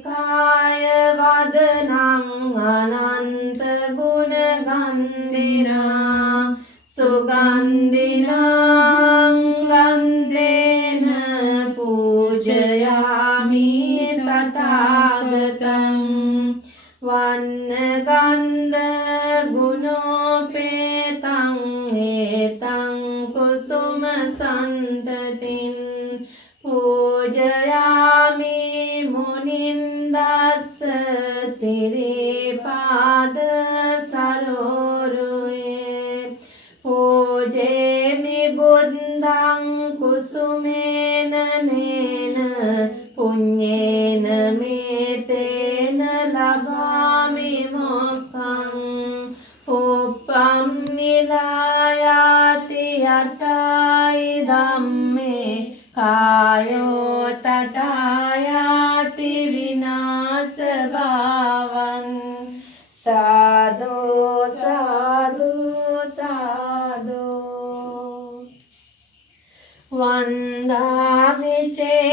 කාය වදනං අනන්ත ගුණ ගන්ධිනා සුගන්ධිනං ගන්ධේන පූජයාමි තථාගතං වන්න ගන්ධ ගුණෝපේතං ඒතං කුසුම සන්තතින් පූජයාමි මුනින්දස්ස සිරිපාද සරෝරුයේ පූජේමි බුද්ධං කුසුමේන නේන පුඤ්ඤේන මේතේන ලබාමි මොක්ඛං උප්පම්මිලායාති යතයි ධම්මේ කායෝ තථායාති විනාශ භාවං සාදෝ සාදෝ සාදෝ වන්දාමි චේ